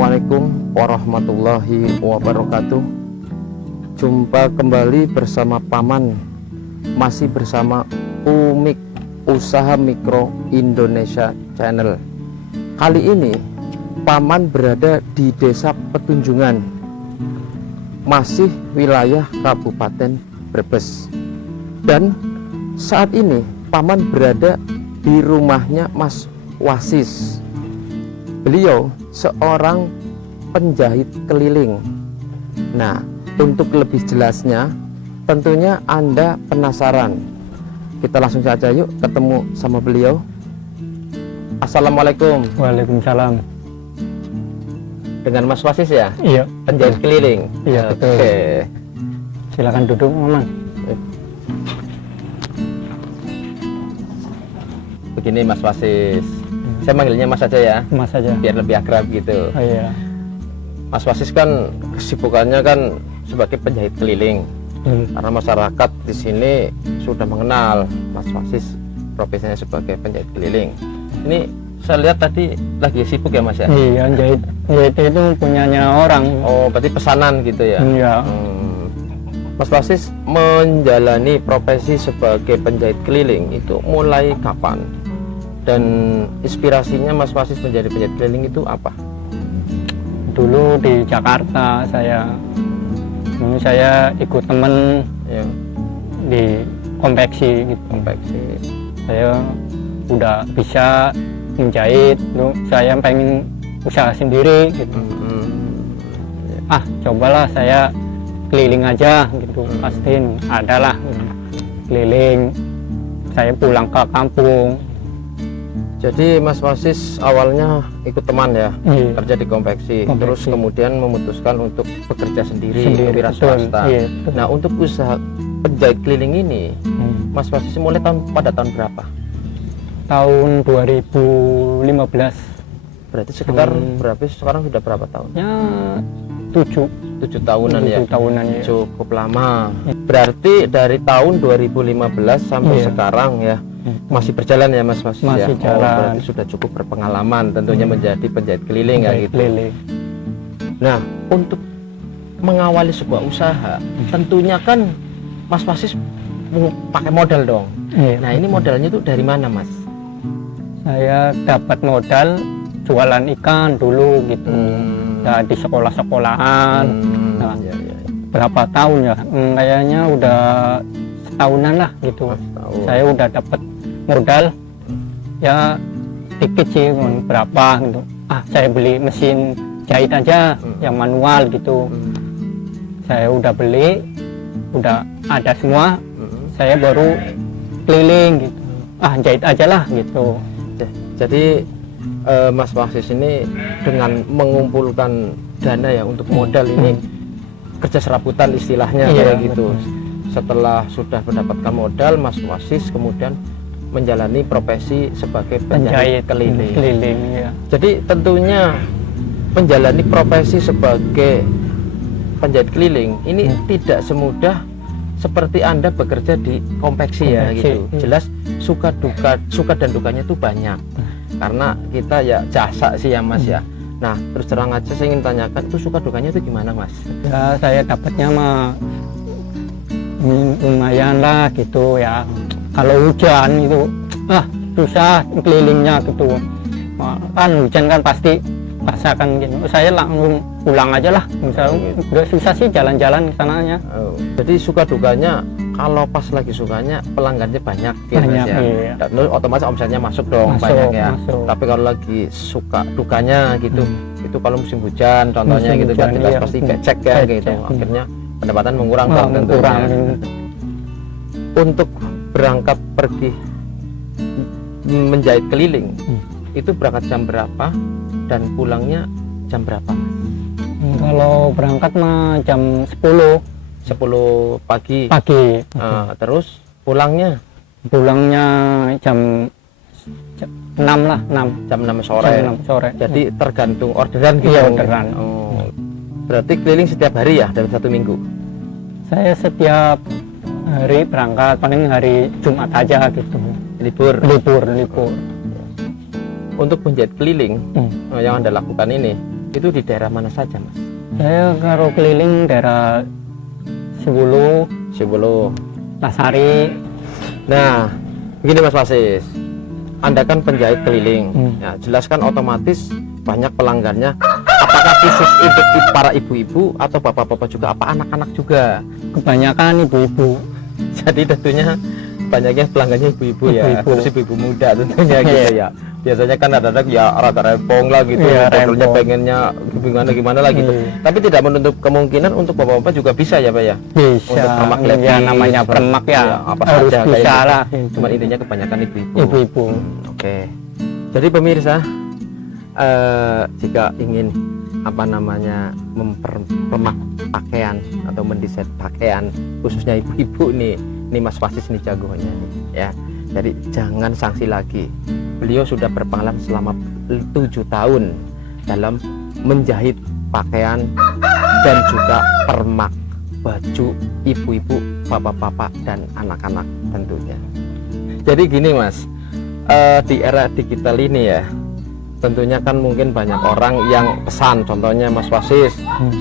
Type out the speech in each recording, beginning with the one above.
Assalamualaikum warahmatullahi wabarakatuh. Jumpa kembali bersama Paman, masih bersama Umik Usaha Mikro Indonesia Channel. Kali ini Paman berada di Desa Petunjungan, masih wilayah Kabupaten Brebes. Dan saat ini Paman berada di rumahnya Mas Wasis. Beliau seorang penjahit keliling. Nah, untuk lebih jelasnya tentunya Anda penasaran. Kita langsung saja yuk ketemu sama beliau. Assalamualaikum. Waalaikumsalam. Dengan Mas Wasis ya? Iya. Penjahit keliling? Iya, betul. Oke. Silakan duduk, Mamang. Begini Mas Wasis, saya manggilnya Mas aja ya, Mas saja. biar lebih akrab gitu. Oh, iya. Mas Wasis kan kesibukannya kan sebagai penjahit keliling. Karena masyarakat di sini sudah mengenal Mas Wasis profesinya sebagai penjahit keliling. Ini saya lihat tadi lagi sibuk ya Mas ya? Iya, jahit itu punyanya orang. Oh, berarti pesanan gitu ya? Iya. Mas Wasis menjalani profesi sebagai penjahit keliling itu mulai kapan? Dan inspirasinya Mas Wasis menjadi penjahit keliling itu apa? Dulu di Jakarta saya ikut temen Ya, di konveksi gitu. konveksi. Saya udah bisa menjahit, tuh saya pengen usaha sendiri gitu. Cobalah saya keliling aja gitu. Pasti adalah keliling. Saya pulang ke kampung. Jadi Mas Wasis awalnya ikut teman ya, Iya. kerja di konveksi, terus kemudian memutuskan untuk bekerja sendiri, wira betul. swasta. Iya, betul. Nah, untuk usaha penjahit keliling ini, Mas Wasis mulai pada tahun berapa? Tahun 2015. Berarti sekitar berapa? Sekarang sudah berapa tahun? Ya 7 7 tahunan ya. tahunan ya. Cukup lama. Berarti dari tahun 2015 sampai Iya. sekarang ya. Masih berjalan ya Mas Wasis ya? Masih jalan. Berarti sudah cukup berpengalaman tentunya menjadi penjahit keliling ya gitu. Keliling. Nah, untuk mengawali sebuah usaha, tentunya kan Mas Wasis pakai modal dong. Iya. Nah, ini modalnya tuh dari mana Mas? Saya dapat modal jualan ikan dulu gitu. Nah, di sekolah-sekolahan. Nah, Ya. berapa tahun ya? Kayaknya udah setahunan lah gitu. Setahun. Saya udah dapat modal ya dikit sih, berapa gitu. Saya beli mesin jahit aja yang manual gitu. Saya udah beli, udah ada semua. Saya baru keliling gitu. Jahit aja lah gitu. Jadi Mas Wasis ini dengan mengumpulkan dana ya untuk modal ini kerja serabutan istilahnya Iya, kayak gitu. Setelah sudah mendapatkan modal, Mas Wasis kemudian menjalani profesi sebagai penjahit keliling. Ya. Jadi tentunya menjalani profesi sebagai penjahit keliling ini tidak semudah seperti Anda bekerja di konveksi ya gitu. Jelas suka dan dukanya itu banyak. Karena kita ya jasa sih ya Mas ya. Nah, terus terang aja saya ingin tanyakan itu suka dukanya itu gimana Mas? Ya, saya dapatnya mah lumayan lah gitu ya. Kalau hujan itu susah kelilingnya gitu. Kan hujan kan pasti basah kan gitu. Saya langsung pulang aja lah. Misalnya udah susah sih jalan-jalan ke sananya. Jadi suka dukanya kalau pas lagi sukanya pelanggannya banyak gitu Banyak, ya. iya. Dan otomatis omsetnya masuk dong banyak ya. Masuk. Tapi kalau lagi suka dukanya gitu, itu kalau musim hujan contohnya Musim gitu kan hujan, jelas iya. pasti becek ya gitu. Akhirnya pendapatan mengurang dong tentunya. Untuk berangkat pergi menjahit keliling itu berangkat jam berapa dan pulangnya jam berapa? Kalau berangkat mah jam 10 pagi. Terus pulangnya jam 6 lah, 6. jam 6 sore. Jam 6 sore. Jadi tergantung orderan gitu. Iya, orderan. Berarti keliling setiap hari ya dalam 1 minggu? Saya setiap hari berangkat, paling hari Jumat aja gitu. Libur. Libur. Untuk penjahit keliling yang Anda lakukan ini Itu di daerah mana saja, Mas? Saya karo keliling daerah Siwulu, Sibolo. Lasari. Nah, begini Mas Wasis, Anda kan penjahit keliling, ya, jelas kan otomatis banyak pelanggannya. Apakah khusus untuk para ibu-ibu atau bapak-bapak juga, apa anak-anak juga? Kebanyakan ibu-ibu. Jadi tentunya banyaknya pelanggannya ibu-ibu ya, Ibu-ibu. terus ibu-ibu muda tentunya gitu ya. Biasanya kan ada ya rada rempong lah gitu, Iya, modelnya rempong. pengennya gimana lah gitu. Tapi tidak menutup kemungkinan untuk bapak-bapak juga bisa ya Pak ya. Bisa. Untuk permak Ya lepis, namanya permak ya, apa harus saja bisa kayak lah. gitu. Cuman intinya kebanyakan ibu-ibu. Ibu-ibu. Oke. Jadi pemirsa, jika ingin apa namanya mempermak pakaian atau mendesain pakaian khususnya ibu-ibu nih Mas Wasis nih jagonya nih ya. Jadi jangan sanksi lagi. Beliau sudah berpengalaman selama 7 tahun dalam menjahit pakaian dan juga permak baju ibu-ibu, bapak-bapak dan anak-anak tentunya. Jadi gini Mas, di era digital ini ya, tentunya kan mungkin banyak orang yang pesan, contohnya Mas Wasis,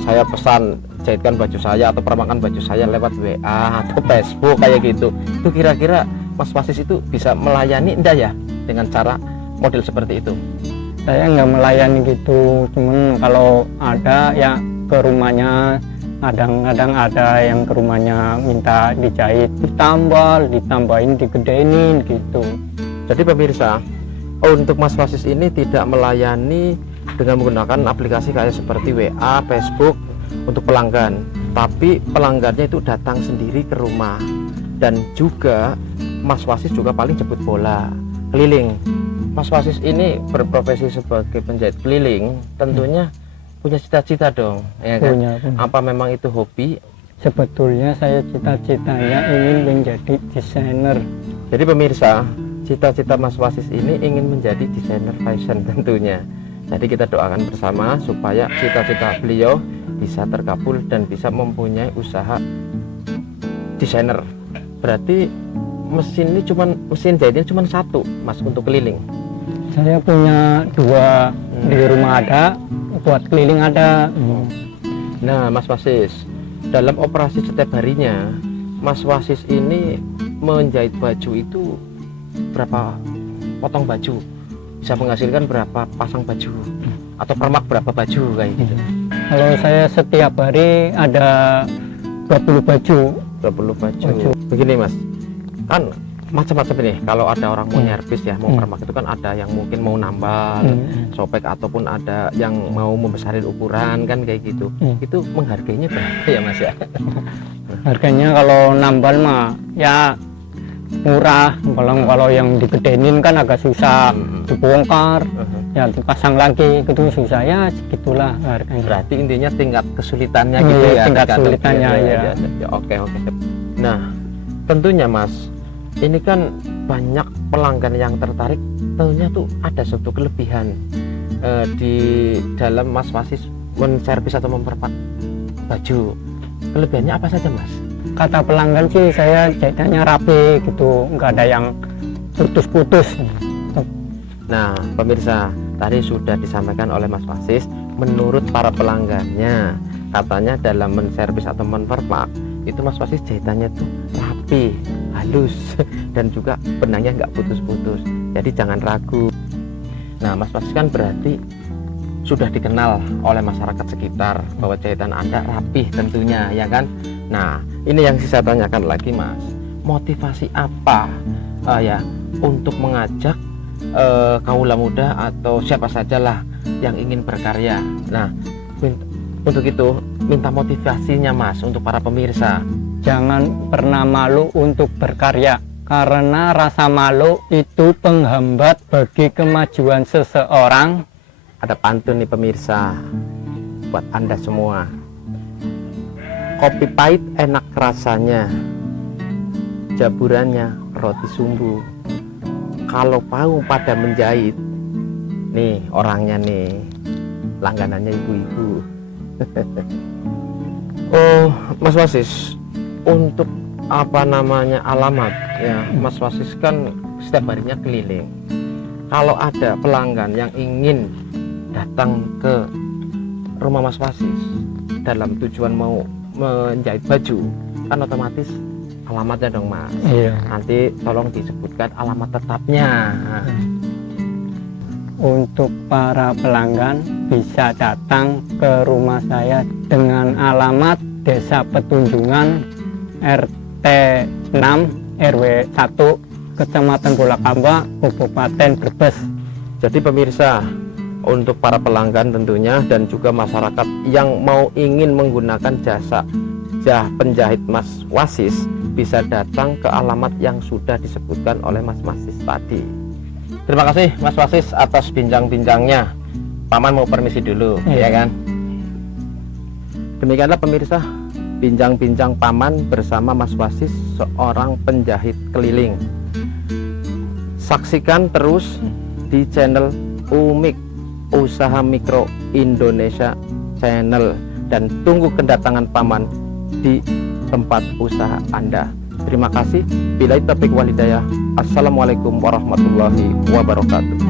saya pesan jahitkan baju saya atau permakan baju saya lewat WA atau Facebook kayak gitu. Itu kira-kira Mas Wasis itu bisa melayani enggak ya dengan cara model seperti itu? Saya nggak melayani gitu, cuman kalau ada ya ke rumahnya, kadang-kadang ada yang ke rumahnya minta dijahit, ditambahin, digedein gitu. Jadi pemirsa, untuk Mas Wasis ini tidak melayani dengan menggunakan aplikasi kayak seperti WA, Facebook untuk pelanggan, tapi pelanggannya itu datang sendiri ke rumah. Dan juga Mas Wasis juga paling jemput bola keliling. Mas Wasis ini berprofesi sebagai penjahit keliling, tentunya punya cita-cita dong, ya kan? Punya. Apa memang itu hobi? Sebetulnya saya cita-citanya ingin menjadi desainer. Jadi pemirsa, cita-cita Mas Wasis ini ingin menjadi desainer fashion tentunya. Jadi kita doakan bersama supaya cita-cita beliau bisa terkabul dan bisa mempunyai usaha desainer. Berarti mesin jahitnya cuma satu Mas untuk keliling. Saya punya 2 di rumah ada, buat keliling ada. Nah Mas Wasis, dalam operasi setiap harinya Mas Wasis ini menjahit baju itu berapa potong baju, bisa menghasilkan berapa pasang baju atau permak berapa baju kayak gitu? Kalau saya setiap hari ada 20 baju. 20 baju. Begini Mas, kan macam-macam ini. Kalau ada orang mau nyervis ya, mau permak itu kan ada yang mungkin mau nambal, sobek ataupun ada yang mau membesarin ukuran kan kayak gitu. Itu menghargainya berapa ya Mas ya? Harganya kalau nambal mah ya murah, kalau yang digedenin kan agak susah dibongkar, ya dipasang lagi itu susah, ya segitulah harganya. Berarti intinya tingkat kesulitannya gitu ya, tingkat tergantung kesulitannya ya. Oke. Nah tentunya Mas, ini kan banyak pelanggan yang tertarik, tentunya tuh ada suatu kelebihan di dalam Mas Wasis menservis atau memperpak baju. Kelebihannya apa saja Mas? Kata pelanggan sih saya jahitannya rapi gitu, nggak ada yang putus-putus. Nah pemirsa, tadi sudah disampaikan oleh Mas Wasis, menurut para pelanggannya katanya dalam menservis atau memperpak itu Mas Wasis jahitannya tuh rapi, halus dan juga benangnya nggak putus-putus, jadi jangan ragu. Nah Mas Wasis kan berarti sudah dikenal oleh masyarakat sekitar bahwa jahitan Anda rapih tentunya ya kan. Nah ini yang saya tanyakan lagi Mas, motivasi apa ya untuk mengajak kaula muda atau siapa sajalah yang ingin berkarya. Nah untuk itu minta motivasinya Mas untuk para pemirsa. Jangan pernah malu untuk berkarya, karena rasa malu itu penghambat bagi kemajuan seseorang. Ada pantun nih pemirsa buat Anda semua. Kopi pahit enak rasanya, jaburannya roti sumbu. Kalau mau pada menjahit, nih orangnya nih, langganannya ibu-ibu. Oh Mas Wasis, untuk apa namanya alamat ya, Mas Wasis kan setiap harinya keliling. Kalau ada pelanggan yang ingin datang ke rumah Mas Wasis dalam tujuan mau menjahit baju, kan otomatis alamatnya dong Mas. Iya. Nanti tolong disebutkan alamat tetapnya. Untuk para pelanggan bisa datang ke rumah saya dengan alamat Desa Petunjungan RT 6 RW 1 Kecamatan Bolakamba Kabupaten Brebes. Jadi pemirsa, untuk para pelanggan tentunya dan juga masyarakat yang mau ingin menggunakan jasa penjahit Mas Wasis bisa datang ke alamat yang sudah disebutkan oleh Mas Wasis tadi. Terima kasih Mas Wasis atas bincang-bincangnya. Paman mau permisi dulu, ya kan? Demikianlah pemirsa, bincang-bincang Paman bersama Mas Wasis, seorang penjahit keliling. Saksikan terus di channel Umik Usaha Mikro Indonesia Channel dan tunggu kedatangan Paman di tempat usaha Anda. Terima kasih. Billahi taufiq wal hidayah. Assalamualaikum warahmatullahi wabarakatuh.